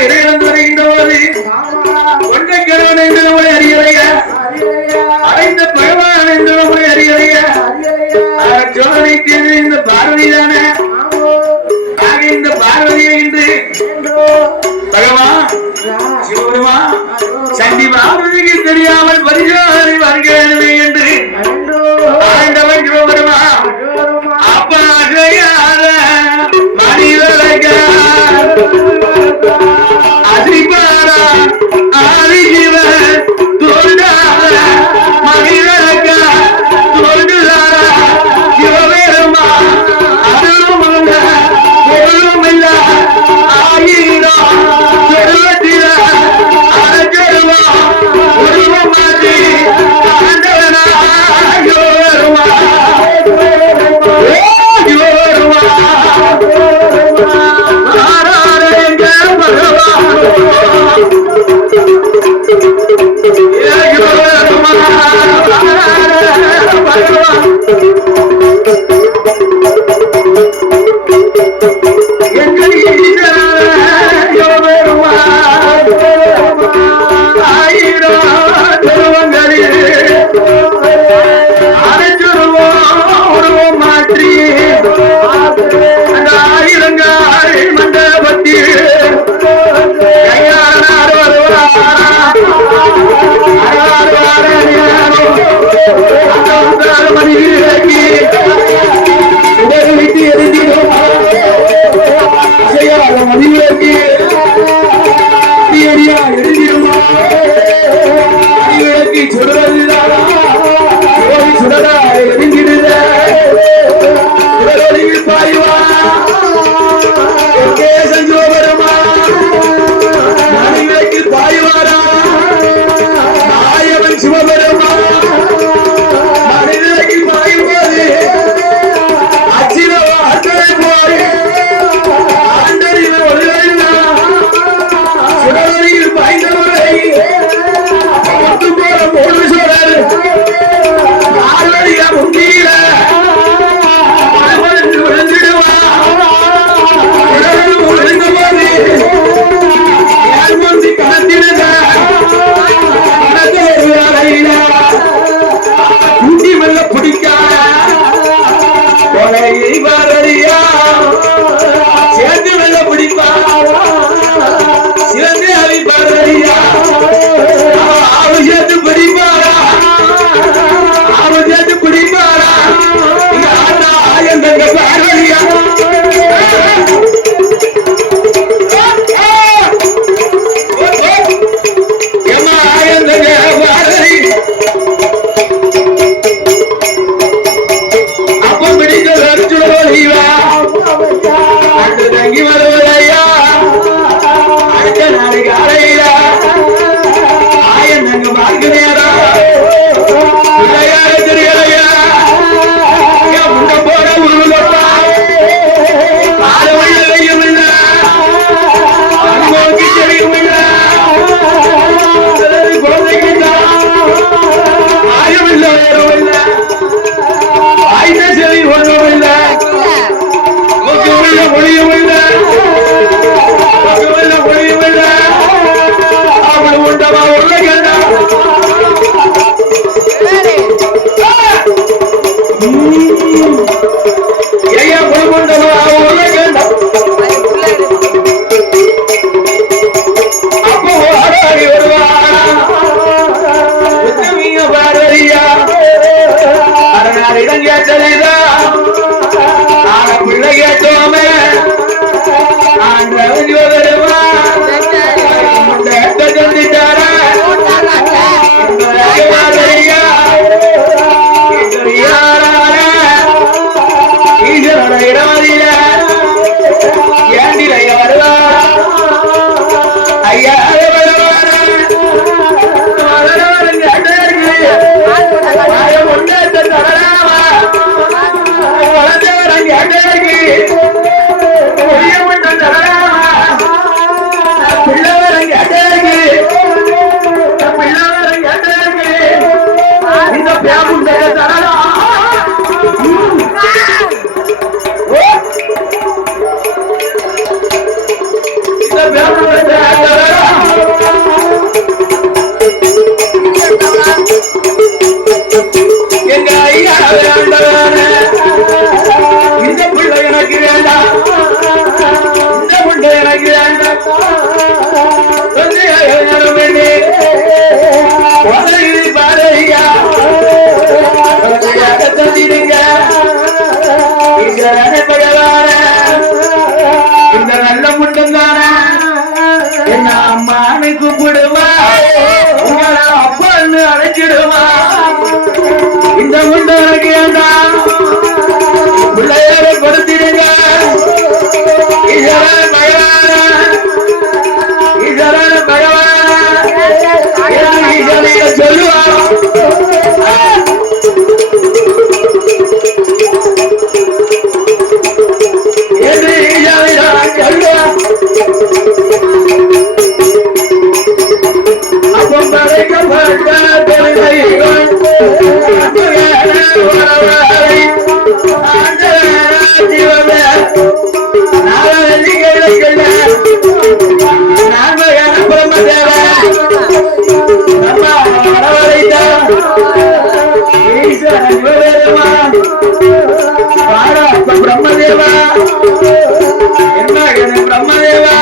இறையிழந்து வருகின்ற போது ஒன்றை கிழவன் என்று நம்மை அறியலையா அடைந்த பகவான் என்று நம்மை அறியலையா சோதனைக்கு இந்த பார்வதி தானே ஆக இந்த பார்வதியை இன்று பகவான் சிவபெருமா சண்டி பார்வதிக்கு தெரியாமல் பரிசோதனை வருகிறது என்று ஆண்டவன் சிவபெருமா அப்பா மனிதர்கள் அதிபாரா ஆதிஜீவன் தோன்றார மனிதர்கள் தோன்றுதாரா சிவபெருமா அருளும் அல்ல பொருளும் இல்ல ஆயிரம் செல்வத்தில அரைச்சருவா உருவம் மாதிரி ஆண்டவனா யோருமா யோருமா ஆராரங்க பகவான் யோருமா பகவான் சிவபெருமா மனிதனுக்கு பாயும்போது அச்சில வார்த்தை போய் ஆண்டறிவு எங்க ஐயா இந்த பிள்ளை எனக்கு வேண்டாம், இந்த பிள்ளை எனக்கு வேண்டாம். பாரையா தந்திடுங்க இந்த நல்ல முட்டம் தானே என்ன அம்மானை கூப்பிடுமா, உங்களை அப்பான்னு அழைச்சிடுமா. இந்த முண்டனுக்கு வேண்டாம், பிள்ளையாரை கொடுத்திடுங்க. ஈஸ்வரன் பகவான, ஈஸ்வரன் பகவான ஈஸ்வரிய சொல்லுவான். என்று ஈஸ்வரிதான் சொல்லுவான். அப்போ படைக்கப்பட்ட பெருமைகள் பிரம்மதேவா என்ன பிரம்மதேவா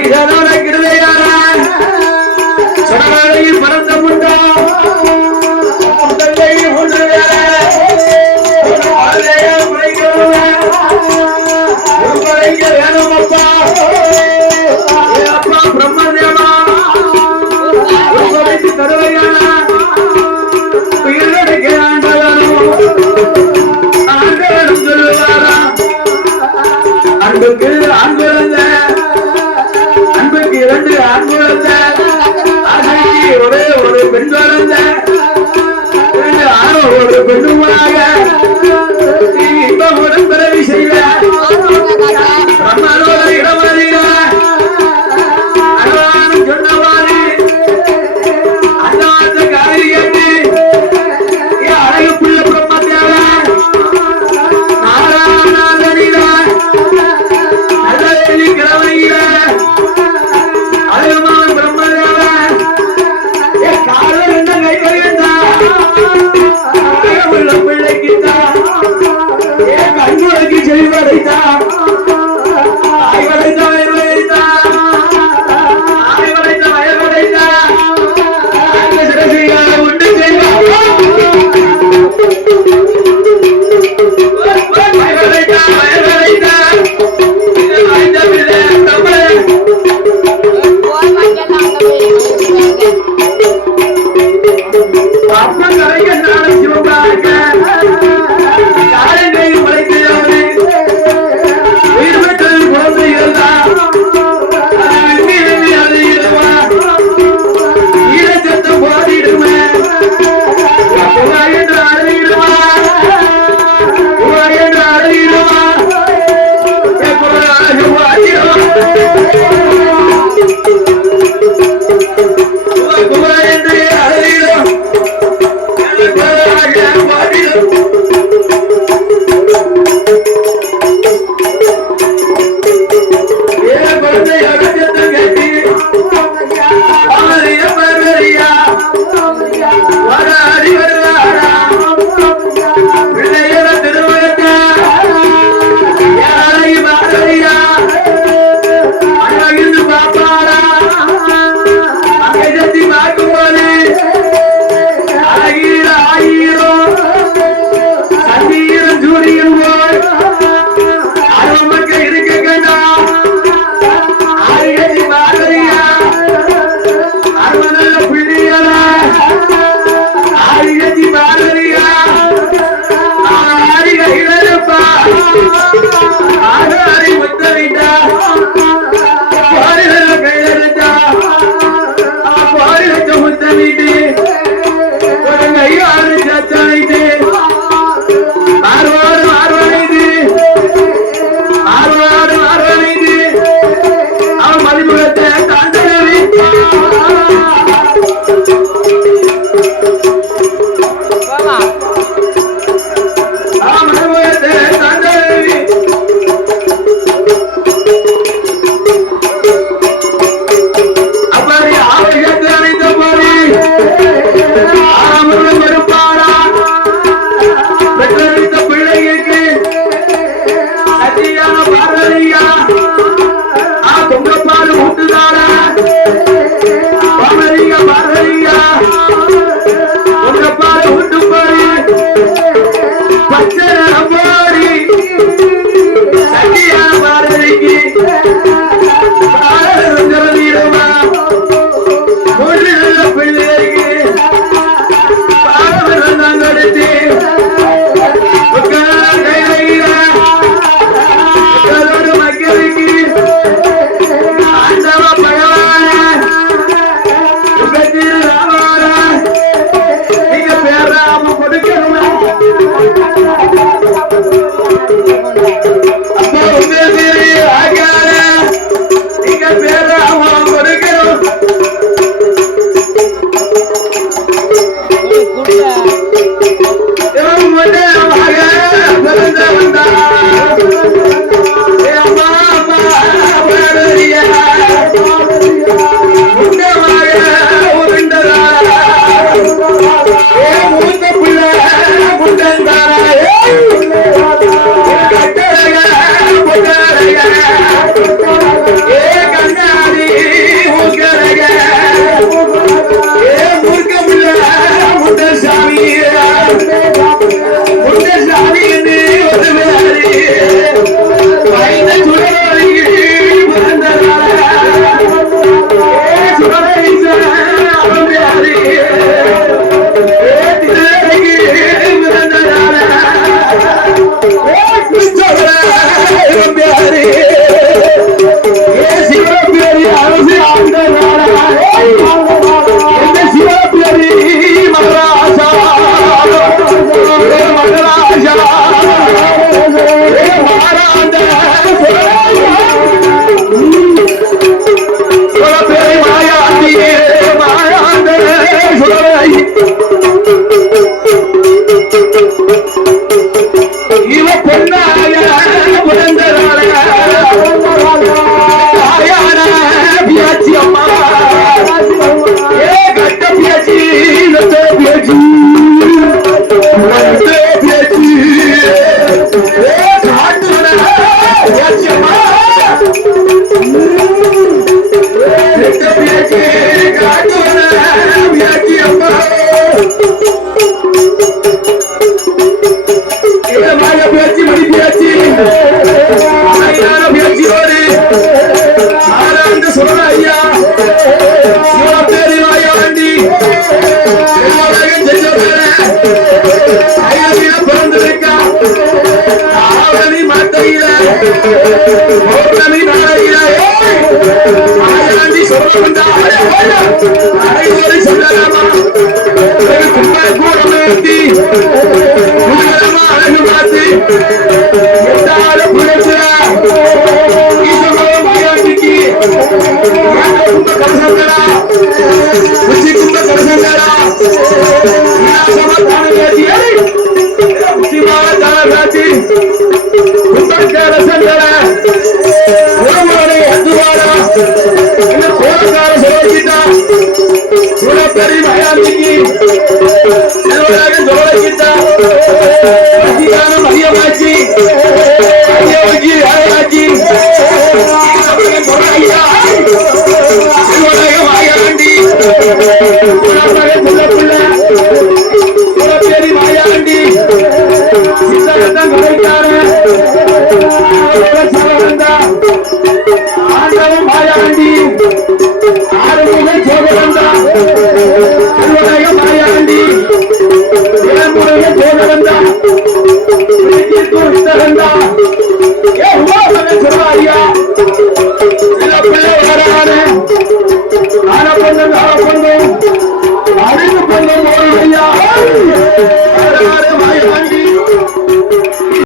ஈசனோட கிருதையான சொன்னாலையும் பறந்த முண்டா வேணும் அப்பா அப்பா பிரம்மதேவா தருவையான உயிரிழக்க ஆண்டவனும் சொல்லுவாரா அன்புக்கு ஆண் குழந்தை, அன்புக்கு 2 ஆண் குழந்தை, ஒரே ஒரு பெண் குழந்தை, 2 ஆணும் ஒரு பெண்ணுமாக இன்பமுடன் பிறவி செய்த பிரம்மனோட இடமறிய அனுவானம் சொன்னவாறு அந்த காரியத்தை அழகு புள்ள பிரம்மத்தேவ நாராயணாதனிட நல்ல கிழமையில அழகுமான பிரம்மதேவ காலம் என்ன கை வருகின்றா உள்ள பிள்ளைக்குத்தா ஏன் கண்ணுக்கு செல்வடைத்தா ஆய்வடைத்தா வயவடைத்தா ஆய்வடைத்தா வயவடைத்தா சிறசையா உண்டு செய்வா வயவடைத்தா வயவடைத்தா இது வாய்ந்த பிள்ளை தமிழ் அப்பா கலைஞர் சிவபாக காலங்களை உழைக்கிறது உயிர் பெற்றது குழந்தை இருந்தால் அது இருவா ஈரச்சத்தம் போதிடுமே என்று அழுகிடுவா என்று அழுகிடுவா என்று அழுகிடும் பியாச்சி அம்மா ஏ கட்ட பியாச்சி பியாச்சி பியாச்சி பியாச்சி அம்மா பியாச்சி பியாச்சி அம்மா பியாச்சி மணி பியாச்சி பியாச்சி ஒரு ஆராய்ந்து சொல்ற ஐயா பேரி வாயாண்டி பிறந்திருக்கா ஆவணி மாத்தையில பௌர்ணமி நாளையில ஆயாண்டி சொல்ல அரைவரை சொல்லலாமா கூடம் ஏற்றி அழகு பார்த்து எல்லாரும் புரியுது பெரிய